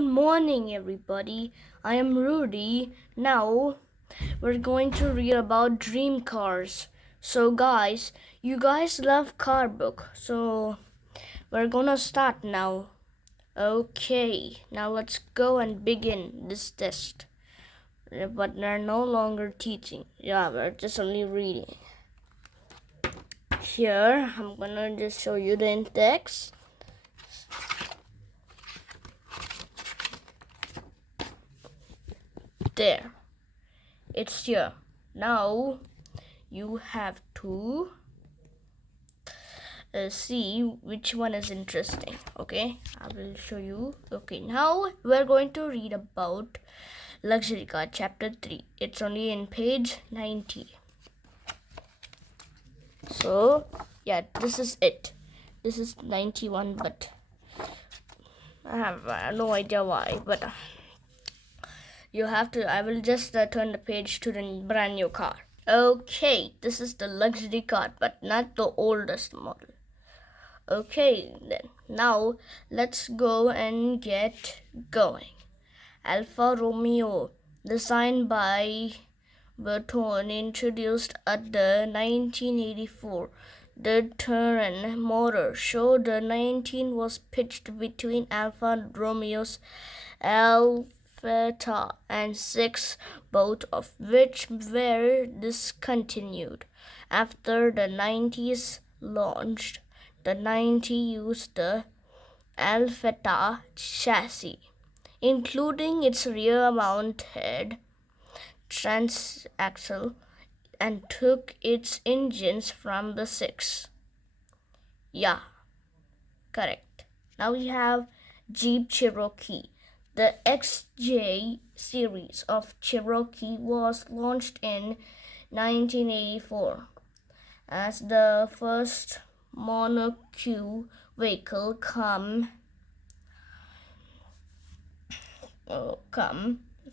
Good morning, everybody. I am Rudy. Now we're going to read about dream cars. So, guys, you guys love car book. So, we're gonna start now. Okay, now let's go and begin this test. But we're no longer teaching. Yeah, we're just only reading. Here, I'm gonna just show you the index. There, it's here. Now you have to see which one is interesting. Okay, I will show you. Okay, now we're going to read about luxury car chapter 3. It's only in page 90. So yeah, this is it. This is 91, but I have no idea why, but you have to. I will just turn the page to the brand new car. Okay, this is the luxury car, but not the oldest model. Okay, then now let's go and get going. Alfa Romeo, designed by Bertone, introduced at the 1984 the Turan motor show. The 19 was pitched between Alfa Romeo's Alfetta and 6, both of which were discontinued after the 90s launched. The 90 used the Alfetta chassis, including its rear-mounted transaxle, and took its engines from the 6. Yeah, correct. Now we have Jeep Cherokee. The XJ series of Cherokee was launched in 1984 as the first monocoque vehicle come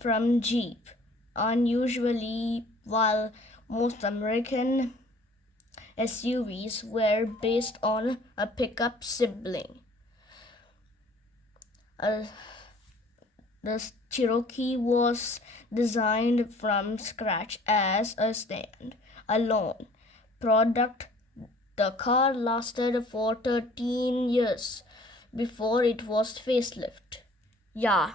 from Jeep. Unusually, while most American SUVs were based on a pickup sibling, the Cherokee was designed from scratch as a stand-alone product. The car lasted for 13 years before it was facelift. Yeah,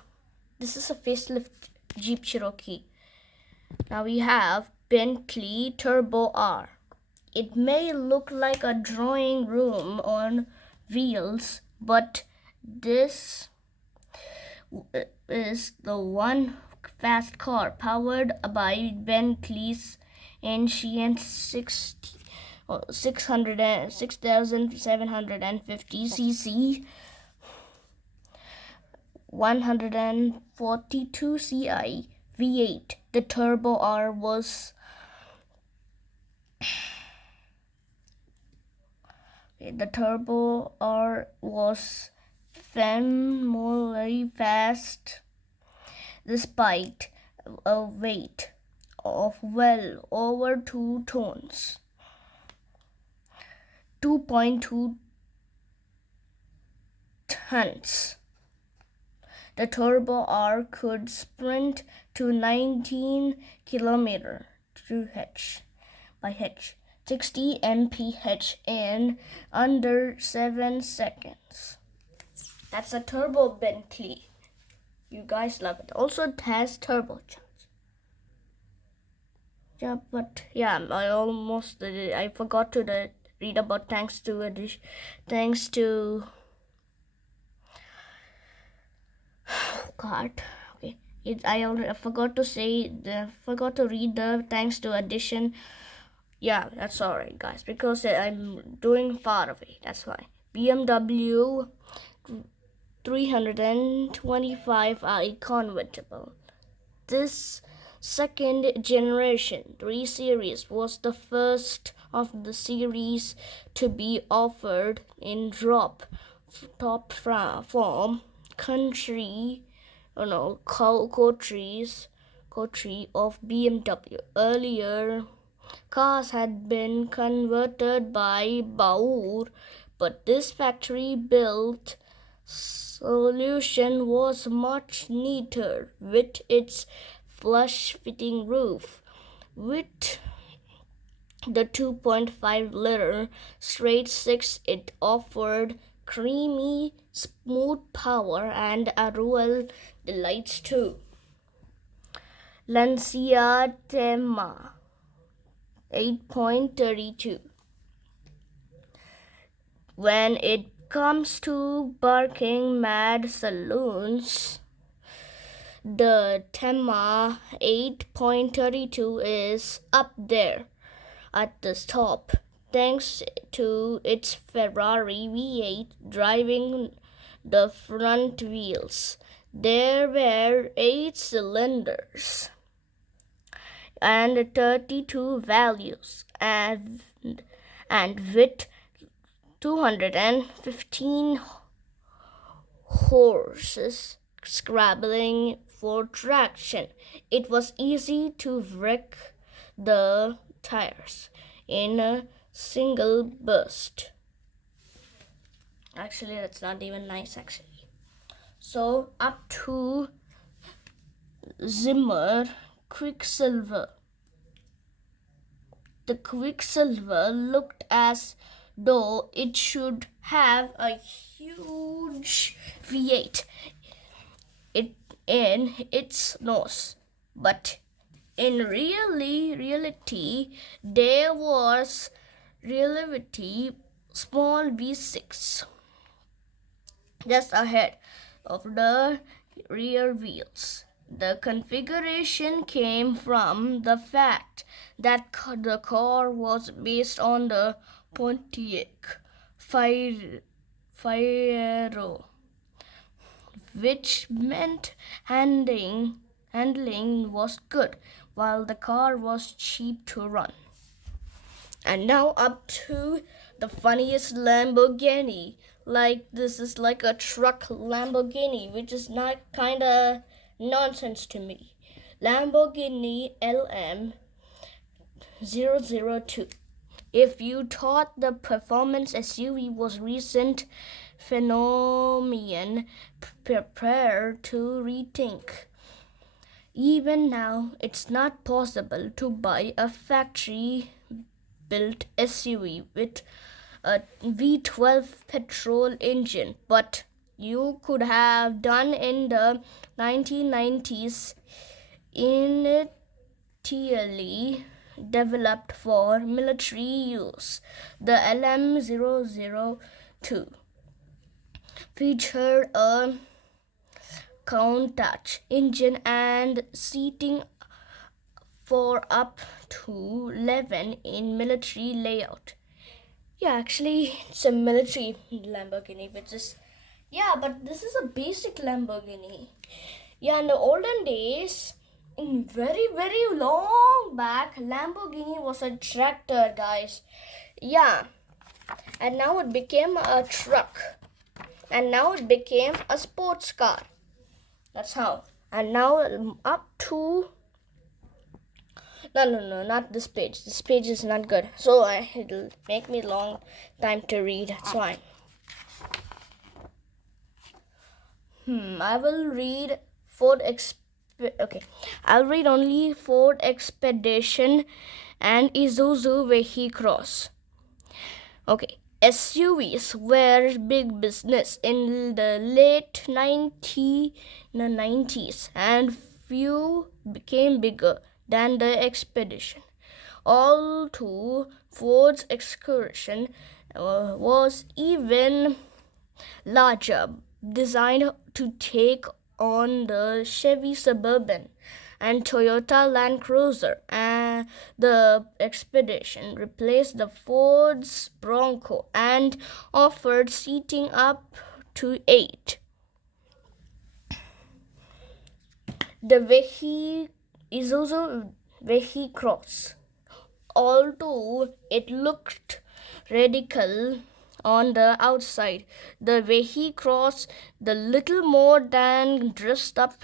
this is a facelift Jeep Cherokee. Now we have Bentley Turbo R. It may look like a drawing room on wheels, but this is the one fast car powered by Bentley's ancient 6,750 cc 142 Ci V8. The Turbo R was phenomenally fast despite a weight of well over 2 tons. 2.2 tons. The Turbo R could sprint to 19 km by 60 mph in under 7 seconds. That's a turbo Bentley. You guys love it. Also, it has turbocharged. Yeah, but yeah, I forgot to read about thanks to God. Okay, I forgot to read the thanks to addition. Yeah, that's alright, guys, because I'm doing far away. That's why. BMW 325i convertible. This second generation 3 Series was the first of the series to be offered in top form country of BMW. Earlier cars had been converted by Baur, but this factory built solution was much neater with its flush-fitting roof. With the 2.5-liter straight six, it offered creamy, smooth power and a rural delights too. Lancia Tema 8.32. When it comes to barking mad saloons, the Tema 8.32 is up there at the top, thanks to its Ferrari V8 driving the front wheels. There were 8 cylinders and 32 valves, and with 215 horses scrabbling for traction, it was easy to wreck the tires in a single burst. Actually, that's not even nice, actually. So, up to Zimmer Quicksilver. The Quicksilver looked as though it should have a huge V8 in its nose, but in reality there was relatively small V6 just ahead of the rear wheels. The configuration came from the fact that the car was based on the Pontiac Fiero, which meant handling was good, while the car was cheap to run. And now up to the funniest Lamborghini. This is like a truck Lamborghini, which is not kinda nonsense to me. Lamborghini LM 002. If you thought the performance SUV was recent phenomenon, prepare to rethink. Even now, it's not possible to buy a factory-built SUV with a V12 petrol engine, but you could have done in the 1990s entirely developed for military use. The LM002 featured a Countach engine and seating for up to 11 in military layout. Yeah, actually, it's a military Lamborghini, but this is a basic Lamborghini. Yeah, in the olden days, in very, very long back, Lamborghini was a tractor, guys. Yeah, and now it became a truck. And now it became a sports car. That's how. And now up to... No, not this page. This page is not good. So it'll make me long time to read. That's fine. I will read I'll read only Ford Expedition and Isuzu Vehicross. Okay. SUVs were big business in the late 90s, and few became bigger than the Expedition. Although Ford's Excursion was even larger, designed to take on the Chevy Suburban and Toyota Land Cruiser, and the Expedition replaced the Ford's Bronco and offered seating up to 8. The Isuzu Vehicross, although it looked radical on the outside, the Vehicross, the little more than dressed up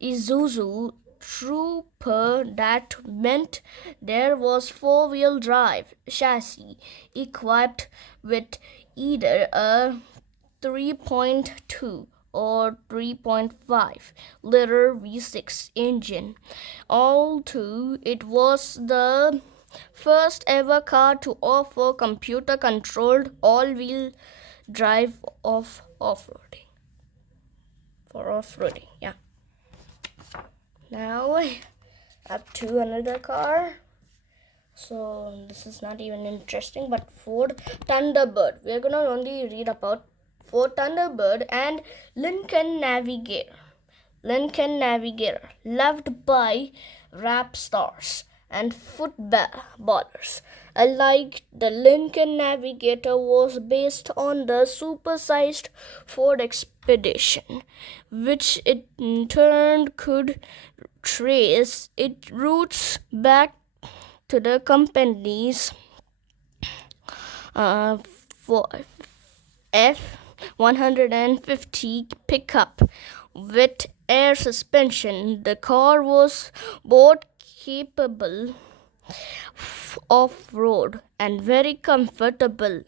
Isuzu Trooper, that meant there was 4-wheel drive chassis equipped with either a 3.2 or 3.5-liter V6 engine. Although it was the first ever car to offer computer-controlled all-wheel drive of off-roading. For off-roading, yeah. Now up to another car. So this is not even interesting, but Ford Thunderbird. We're gonna only read about Ford Thunderbird and Lincoln Navigator. Lincoln Navigator, loved by rap stars and footballers alike. The Lincoln Navigator was based on the supersized Ford Expedition, which in turn could trace its roots back to the company's F-150 pickup with air suspension. The car was both capable off-road and very comfortable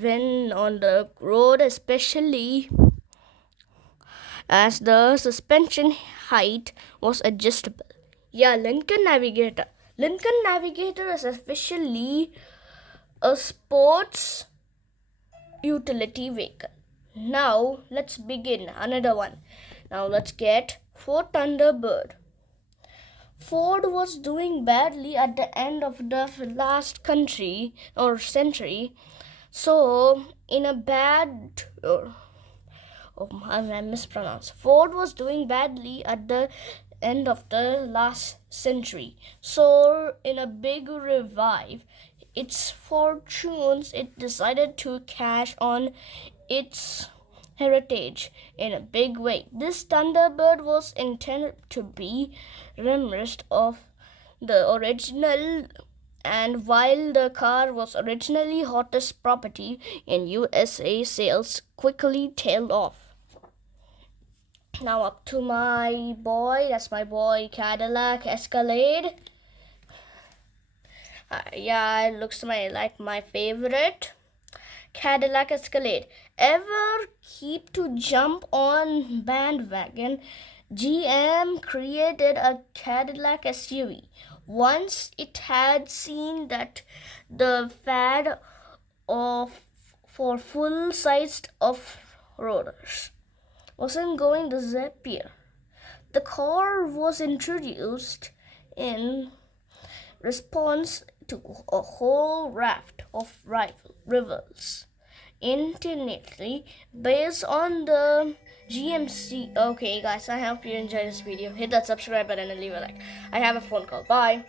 when on the road, especially as the suspension height was adjustable. Yeah, Lincoln Navigator. Lincoln Navigator is officially a sports utility vehicle. Now let's begin another one. Now let's get Ford Thunderbird. Ford was doing badly at the end of the last century. So I mispronounced. Ford was doing badly at the end of the last century. So in a big revive its fortunes, it decided to cash on its heritage in a big way. This Thunderbird was intended to be reminiscent of the original, and while the car was originally hottest property in USA, sales quickly tailed off. Now up to my boy, that's my boy Cadillac Escalade. Yeah, it looks like my favorite. Cadillac Escalade. Ever keep to jump on bandwagon? GM created a Cadillac SUV. Once it had seen that the fad for full-sized off-roaders wasn't going to disappear. The car was introduced in response to a whole raft of rivals, internally based on the GMC. Okay guys, I hope you enjoyed this video. Hit that subscribe button and leave a like. I have a phone call. Bye.